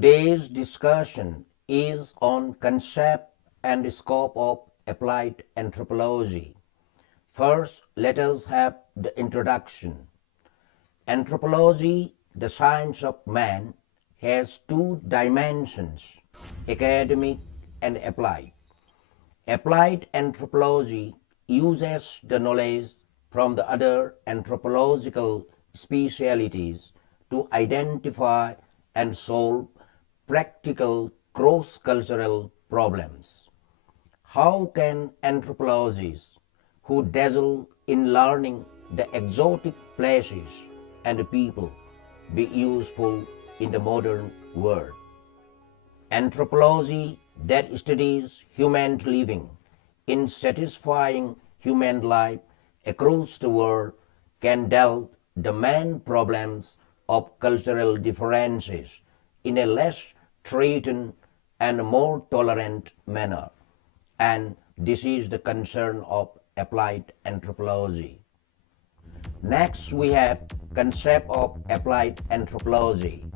Today's discussion is on concept and scope of applied anthropology. First, let us have the introduction. Anthropology, the science of man, has two dimensions, academic and applied. Applied anthropology uses the knowledge from the other anthropological specialities to identify and solve practical cross-cultural problems. How can anthropologists who dazzle in learning the exotic places and people be useful in the modern world? Anthropology that studies human living in satisfying human life across the world can delve the main problems of cultural differences in a less threatened and more tolerant manner. And this is the concern of applied anthropology. Next, we have concept of applied anthropology.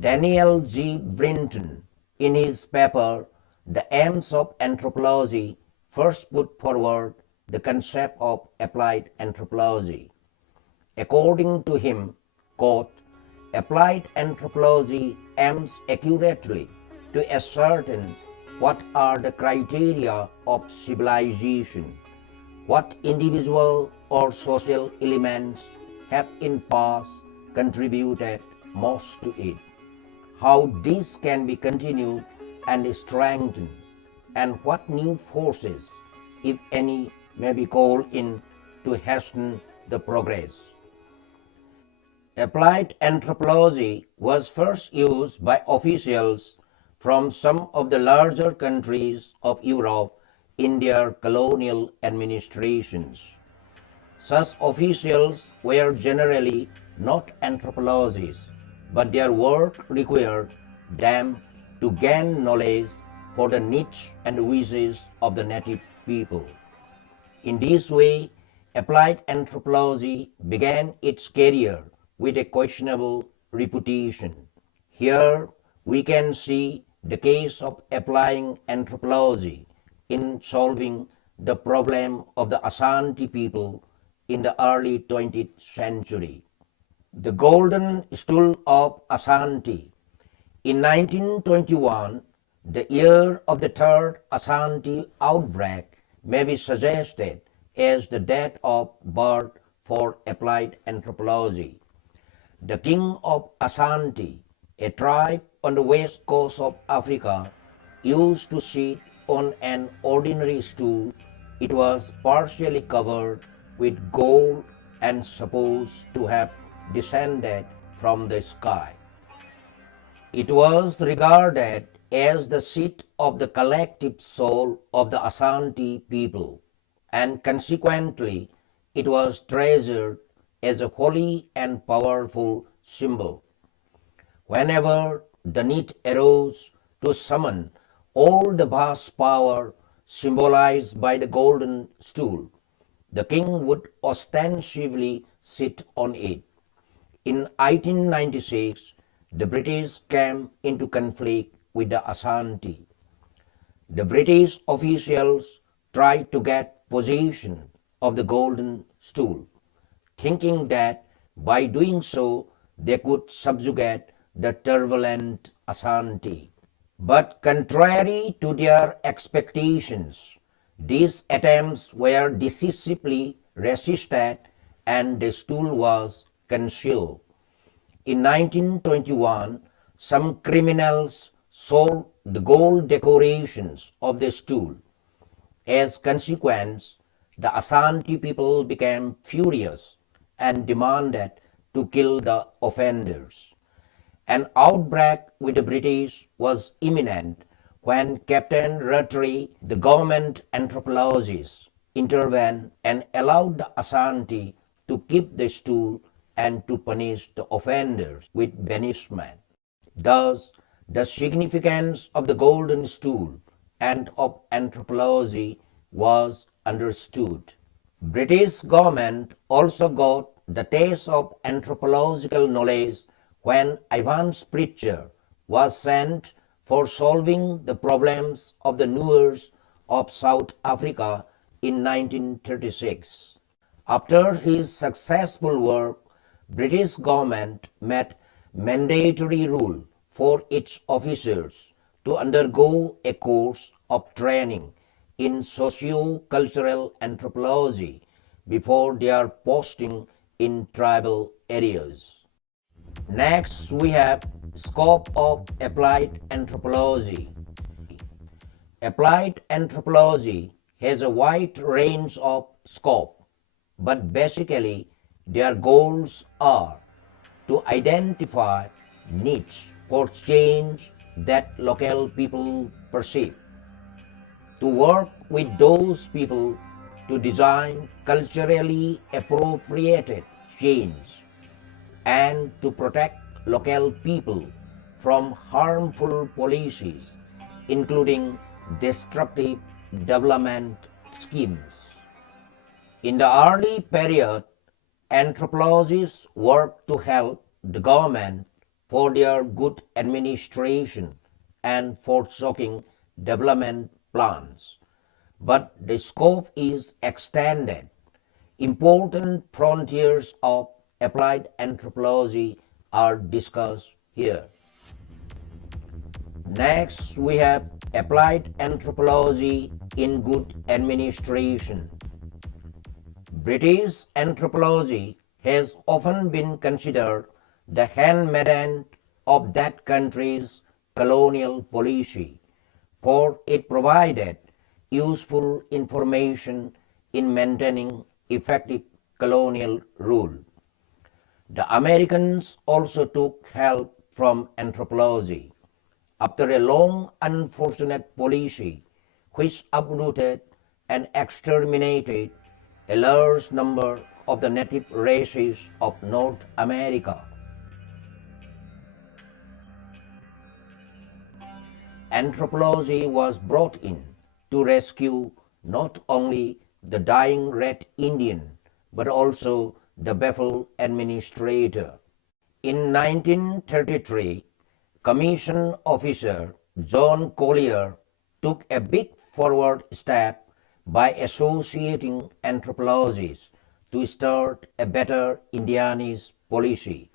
Daniel G. Brinton, in his paper, The Aims of Anthropology, first put forward the concept of applied anthropology. According to him, quote, applied anthropology aims accurately to ascertain what are the criteria of civilization, what individual or social elements have in past contributed most to it, how this can be continued and strengthened, and what new forces, if any, may be called in to hasten the progress. Applied anthropology was first used by officials from some of the larger countries of Europe in their colonial administrations. Such officials were generally not anthropologists, but their work required them to gain knowledge for the needs and wishes of the native people. In this way, applied anthropology began its career with a questionable reputation. Here we can see the case of applying anthropology in solving the problem of the Ashanti people in the early 20th century. The Golden Stool of Ashanti. In 1921, the year of the third Ashanti outbreak, may be suggested as the date of birth for applied anthropology. The king of Ashanti, a tribe on the west coast of Africa, used to sit on an ordinary stool. It was partially covered with gold and supposed to have descended from the sky. It was regarded as the seat of the collective soul of the Ashanti people, and consequently it was treasured as a holy and powerful symbol. Whenever the need arose to summon all the vast power symbolized by the golden stool, the king would ostensibly sit on it. In 1896, the British came into conflict with the Ashanti. The British officials tried to get possession of the golden stool, thinking that by doing so they could subjugate the turbulent Ashanti. But contrary to their expectations, these attempts were decisively resisted and the stool was concealed. In 1921, some criminals sold the gold decorations of the stool. As consequence, the Ashanti people became furious and demanded to kill the offenders. An outbreak with the British was imminent when Captain Rattray, the government anthropologist, intervened and allowed the Ashanti to keep the stool and to punish the offenders with banishment. Thus, the significance of the golden stool and of anthropology was understood. British government also got the taste of anthropological knowledge when Evans Pritchard was sent for solving the problems of the Boers of South Africa in 1936. After his successful work, British government made mandatory rule for its officers to undergo a course of training in socio-cultural anthropology before their posting in tribal areas. Next, we have scope of applied anthropology. Applied anthropology has a wide range of scope, but basically their goals are to identify needs for change that local people perceive, to work with those people to design culturally appropriated change, and to protect local people from harmful policies, including destructive development schemes. In the early period, anthropologists worked to help the government for their good administration and forward-looking development plans. But the scope is extended. Important frontiers of applied anthropology are discussed here. Next, we have applied anthropology in good administration. British anthropology has often been considered the handmaiden of that country's colonial policy, for it provided useful information in maintaining effective colonial rule. The Americans also took help from anthropology after a long unfortunate policy which uprooted and exterminated a large number of the native races of North America. Anthropology was brought in to rescue not only the dying Red Indian, but also the baffled administrator. In 1933, Commission Officer John Collier took a big forward step by associating anthropologists to start a better Indianese policy.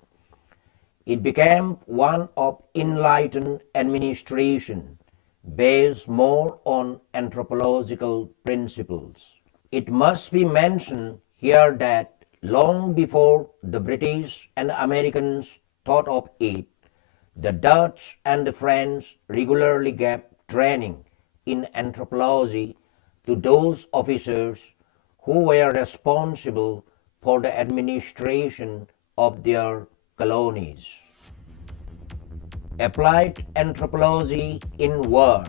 It became one of enlightened administration based more on anthropological principles. It must be mentioned here that long before the British and Americans thought of it, the Dutch and the French regularly gave training in anthropology to those officers who were responsible for the administration of their colonies. Applied anthropology in war.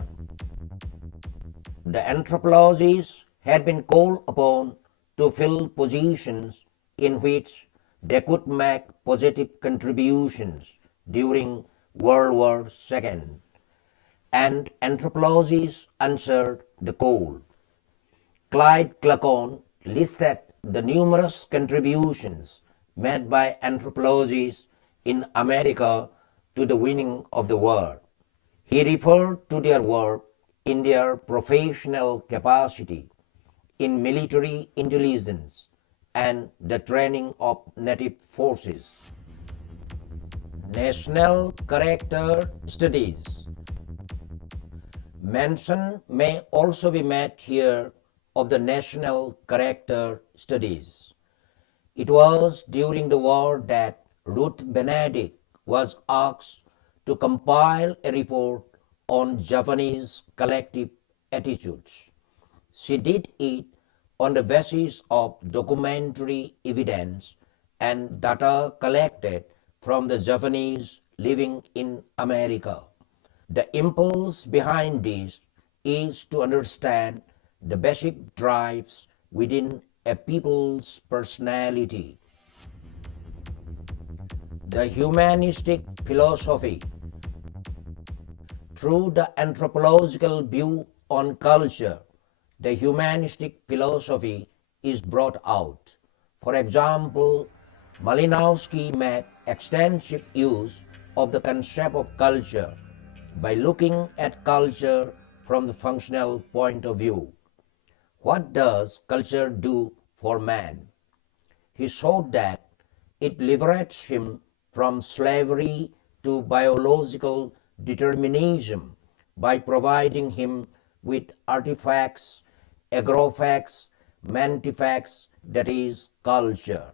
The anthropologists had been called upon to fill positions in which they could make positive contributions during World War II, and anthropologists answered the call. Clyde Clacon listed the numerous contributions made by anthropologists in America to the winning of the war. He referred to their work in their professional capacity in military intelligence and the training of native forces. National character studies. Mention may also be made here of the national character studies. It was during the war that Ruth Benedict was asked to compile a report on Japanese collective attitudes. She did it on the basis of documentary evidence and data collected from the Japanese living in America. The impulse behind this is to understand the basic drives within a people's personality. The humanistic philosophy. Through the anthropological view on culture, the humanistic philosophy is brought out. For example, Malinowski made extensive use of the concept of culture by looking at culture from the functional point of view. What does culture do for man? He showed that it liberates him from slavery to biological determinism by providing him with artifacts, agrofacts, mantifacts, that is, culture.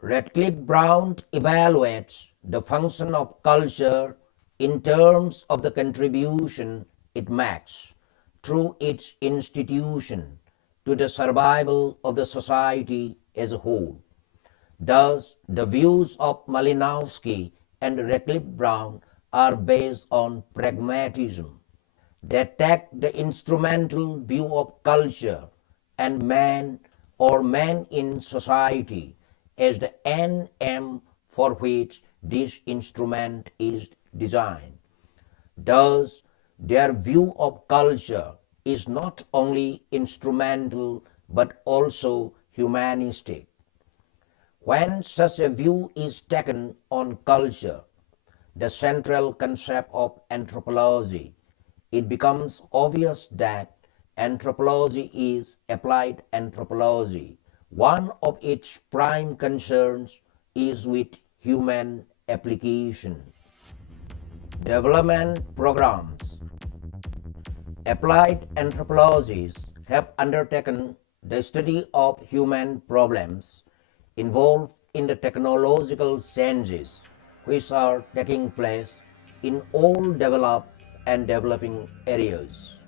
Radcliffe-Brown evaluates the function of culture in terms of the contribution it makes through its institution to the survival of the society as a whole. Thus, the views of Malinowski and Radcliffe-Brown are based on pragmatism. They take the instrumental view of culture and man or man in society as the end aim for which this instrument is designed. Thus, their view of culture is not only instrumental but also humanistic. When such a view is taken on culture, the central concept of anthropology, it becomes obvious that anthropology is applied anthropology. One of its prime concerns is with human application. Development programs. Applied anthropologists have undertaken the study of human problems involved in the technological changes which are taking place in all developed and developing areas.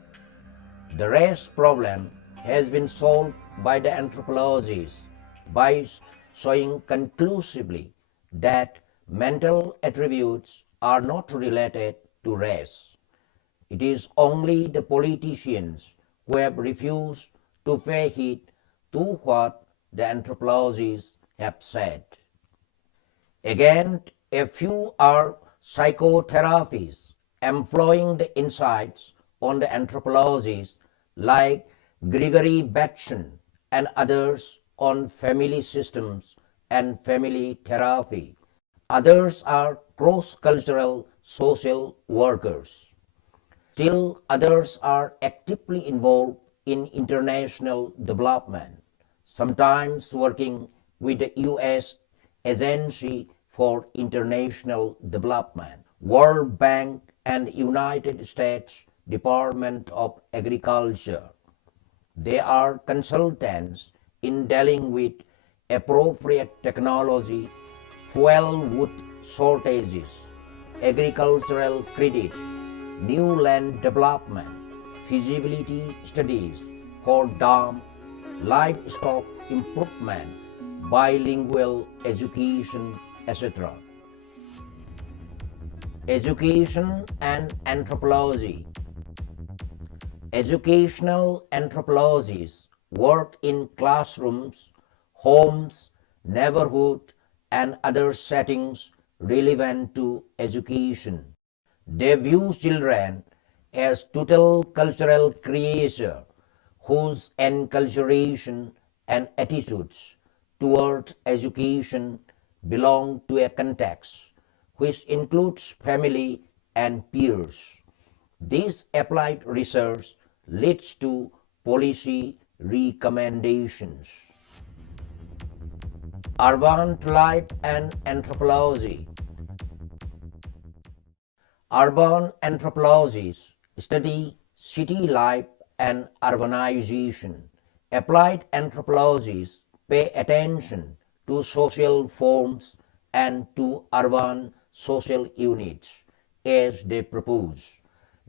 The race problem has been solved by the anthropologists by showing conclusively that mental attributes are not related to race. It is only the politicians who have refused to pay heed to what the anthropologists have said. Again, a few are psychotherapies employing the insights on the anthropologists like Gregory Bateson and others on family systems and family therapy. Others are cross-cultural social workers. Still others are actively involved in international development, sometimes working with the U.S. Agency for International Development, World Bank, and United States Department of Agriculture. They are consultants in dealing with appropriate technology, fuel wood shortages, agricultural credit, new land development, feasibility studies for dam, livestock improvement, bilingual education, etc. Education and anthropology. Educational anthropologists work in classrooms, homes, neighborhood, and other settings relevant to education. They view children as total cultural creatures whose enculturation and attitudes toward education belong to a context which includes family and peers. This applied research leads to policy recommendations. Urban life and anthropology. Urban anthropologists study city life and urbanization. Applied anthropologists pay attention to social forms and to urban social units as they propose,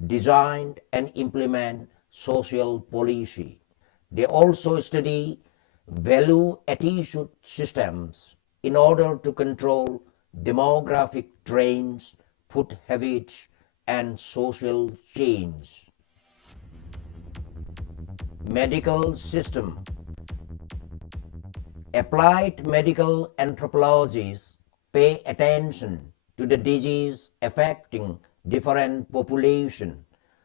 design, and implement social policy. They also study value attitude systems in order to control demographic trends, food habits, and social change. Medical system. Applied medical anthropologists pay attention to the disease affecting different populations,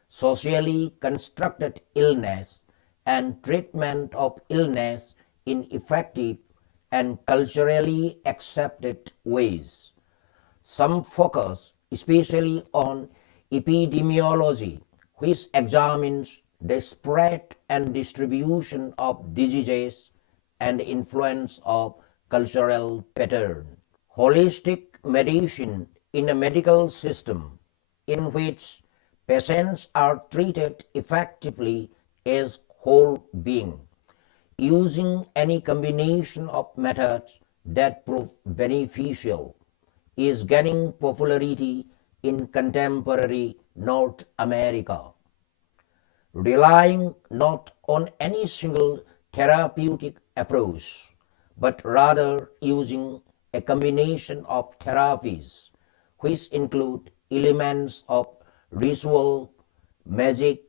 socially constructed illness, and treatment of illness in effective and culturally accepted ways. Some focus especially on epidemiology, which examines the spread and distribution of diseases and influence of cultural pattern. Holistic medicine in a medical system in which patients are treated effectively as whole beings, using any combination of methods that prove beneficial, is gaining popularity in contemporary North America. Relying not on any single therapeutic approach, but rather using a combination of therapies which include elements of ritual, magic,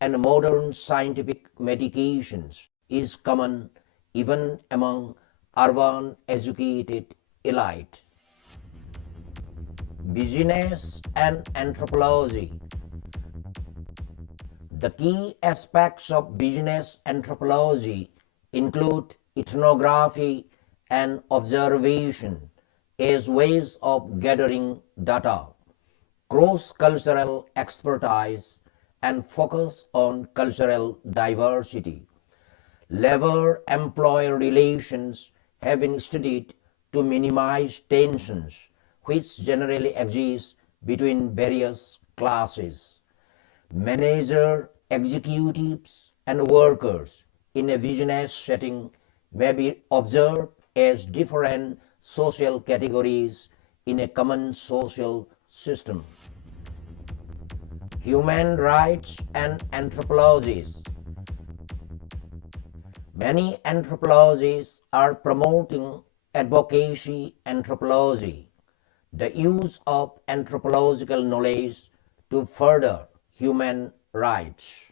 and modern scientific medications is common even among urban educated elite. Business and anthropology. The key aspects of business anthropology include ethnography and observation as ways of gathering data, cross-cultural expertise, and focus on cultural diversity. Labor-employer relations have been studied to minimize tensions which generally exist between various classes. Manager, executives, and workers in a business setting may be observed as different social categories in a common social system. Human rights and anthropologists. Many anthropologists are promoting advocacy anthropology, the use of anthropological knowledge to further human rights.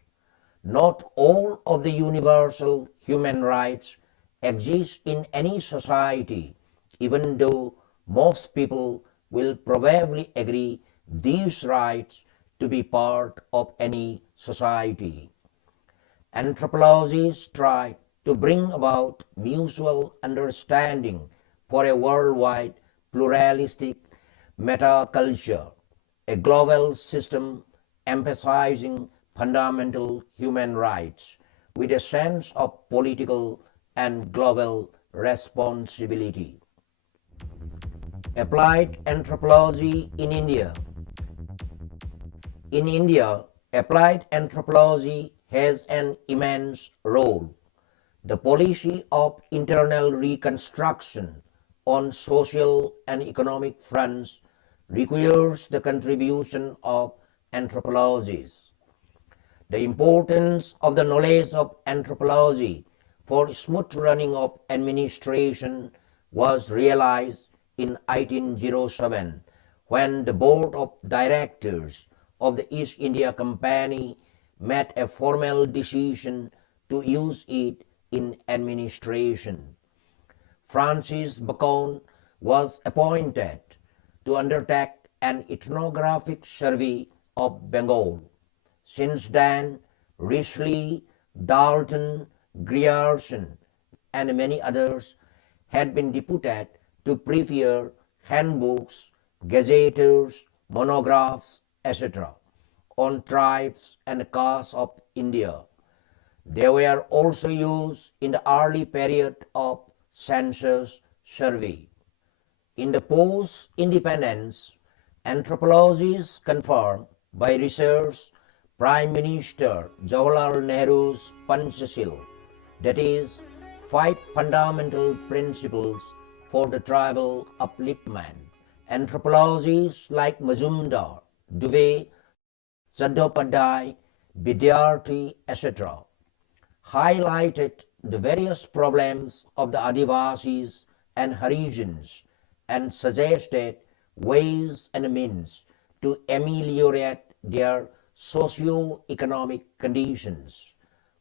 Not all of the universal human rights exist in any society, even though most people will probably agree these rights to be part of any society. Anthropologists try to bring about mutual understanding for a worldwide pluralistic metaculture, a global system emphasizing fundamental human rights with a sense of political and global responsibility. Applied anthropology in India. In India, applied anthropology has an immense role. The policy of internal reconstruction on social and economic fronts requires the contribution of anthropologists. The importance of the knowledge of anthropology for smooth running of administration was realized in 1807 when the Board of Directors of the East India Company made a formal decision to use it in administration. Francis Bacon was appointed to undertake an ethnographic survey of Bengal. Since then, Risley, Dalton, Grierson, and many others had been deputed to prepare handbooks, gazetters, monographs, etc. on tribes and castes of India. They were also used in the early period of census survey. In the post-independence, anthropologists confirmed by research Prime Minister Jawaharlal Nehru's Panchashil, that is, 5 fundamental principles for the tribal upliftment. Anthropologists like Majumdar, Dubey, Chattopadhyay, Vidyarthi, etc. highlighted the various problems of the Adivasis and Harijans and suggested ways and means to ameliorate their socio-economic conditions.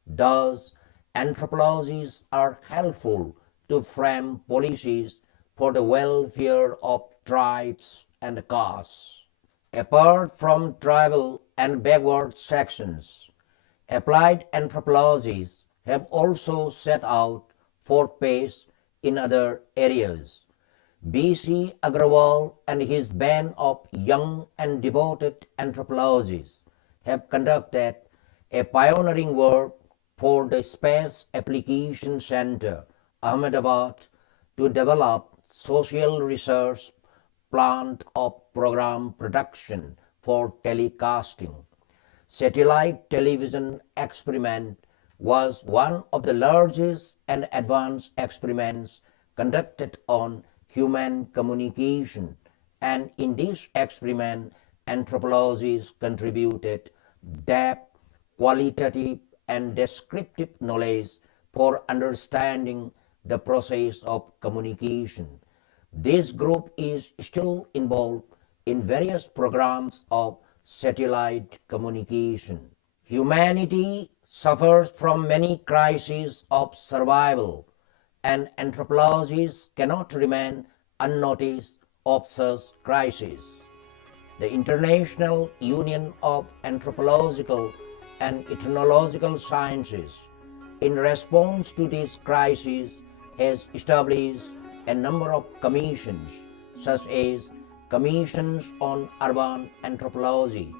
Thus, anthropologists are helpful to frame policies for the welfare of tribes and castes. Apart from tribal and backward sections, applied anthropologists have also set out for pace in other areas. B.C. Agrawal and his band of young and devoted anthropologists have conducted a pioneering work for the Space Application Center, Ahmedabad, to develop social research plan of program production for telecasting. Satellite television experiment was one of the largest and advanced experiments conducted on human communication, and in this experiment anthropologists contributed depth, qualitative and descriptive knowledge for understanding the process of communication. This group is still involved in various programs of satellite communication. Humanity suffers from many crises of survival, and anthropologists cannot remain unnoticed of such crises. The International Union of Anthropological and Ethnological Sciences, in response to this crisis, has established a number of commissions, such as commissions on urban anthropology,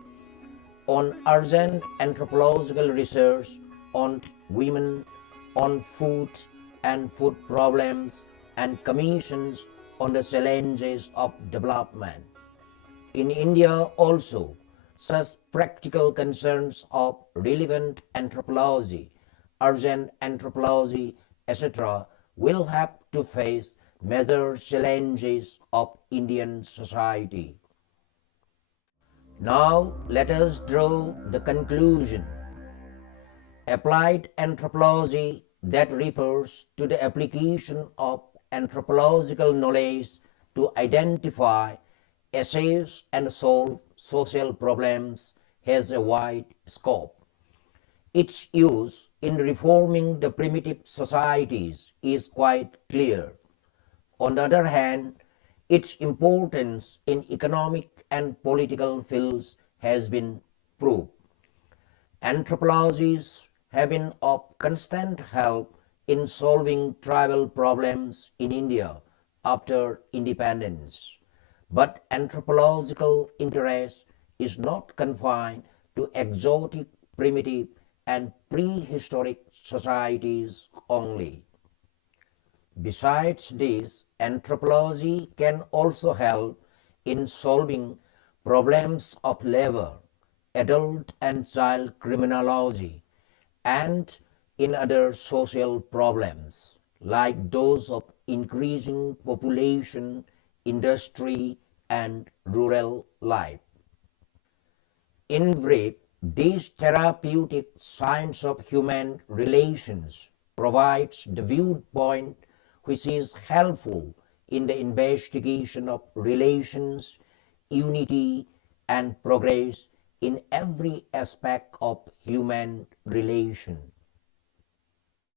on urgent anthropological research, on women, on food and food problems, and commissions on the challenges of development. In India also, such practical concerns of relevant anthropology, urgent anthropology, etc., will have to face major challenges of Indian society. Now let us draw the conclusion. Applied anthropology, that refers to the application of anthropological knowledge to identify, assess and solve social problems, has a wide scope. Its use in reforming the primitive societies is quite clear. On the other hand, its importance in economic and political fields has been proved. Anthropologists have been of constant help in solving tribal problems in India after independence. But anthropological interest is not confined to exotic, primitive, and prehistoric societies only. Besides this, anthropology can also help in solving problems of labor, adult and child criminology, and in other social problems like those of increasing population, industry, and rural life. In brief, this therapeutic science of human relations provides the viewpoint which is helpful in the investigation of relations, unity, and progress in every aspect of human relation.